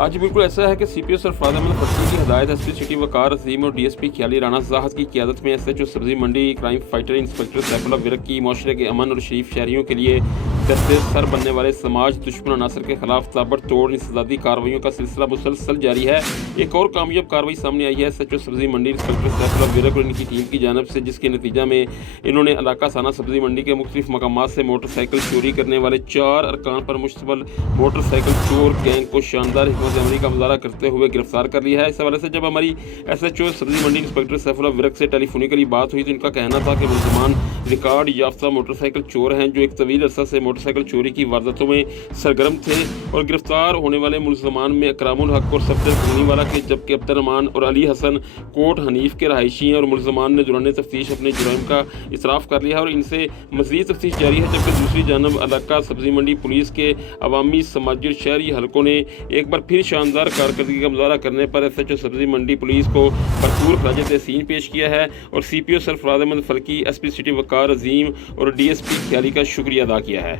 آج بالکل ایسا ہے کہ سی پی او سرفراز احمد فلکی کی ہدایت ایس پی سٹی وقار عظیم اور ڈی ایس پی خیالی رانا زاہد کی قیادت میں ایس ایچ او سبزی منڈی crime fighter inspector Saif Ullah work کی معاشرے کے امن اور شریف شہریوں کے لیے دستے سر بننے والے سماج دشمن عناصر کے خلاف تابڑ توڑ انسدادی کارروائیوں کا سلسلہ مسلسل جاری ہے۔ ایک اور کامیاب کارروائی سامنے آئی ہے ایس ایچ او سبزی منڈی انسپکٹر سیف اللہ ورک اور ان کی ٹیم کی جانب سے، جس کے نتیجہ میں انہوں نے علاقہ سانہ سبزی منڈی کے مختلف مقامات سے موٹر سائیکل چوری کرنے والے 4 ارکان پر مشتمل موٹر سائیکل چور گینگ کو شاندار حکمت عملی کا مظاہرہ کرتے ہوئے گرفتار کر لیا ہے۔ اس حوالے سے جب ہماری ایس ایچ او سبزی منڈی انسپکٹر سیف اللہ ورک سے ٹیلی فونیکلی بات ہوئی تو ان کا کہنا تھا کہ ملزمان ریکارڈ یافتہ موٹر سائیکل چور ہیں جو ایک طویل عرصہ سے موٹر سائیکل چوری کی وارداتوں میں سرگرم تھے، اور گرفتار ہونے والے ملزمان میں اکرام الحق اور سبزی رکنی والا کے، جبکہ عبد الرحمان اور علی حسن کوٹ حنیف کے رہائشی ہیں، اور ملزمان نے دوران تفتیش اپنے جرائم کا اعتراف کر لیا ہے اور ان سے مزید تفتیش جاری ہے۔ جبکہ دوسری جانب علاقہ سبزی منڈی پولیس کے عوامی سماجی اور شہری حلقوں نے ایک بار پھر شاندار کارکردگی کا مظاہرہ کرنے پر ایس ایچ او سبزی منڈی پولیس کو بھرپور خراج تحسین پیش کیا ہے اور سی پی او سرفراز احمد فلکی، ایس پی سٹی وقار عظیم اور ڈی ایس پی خیالی کا شکریہ ادا کیا ہے۔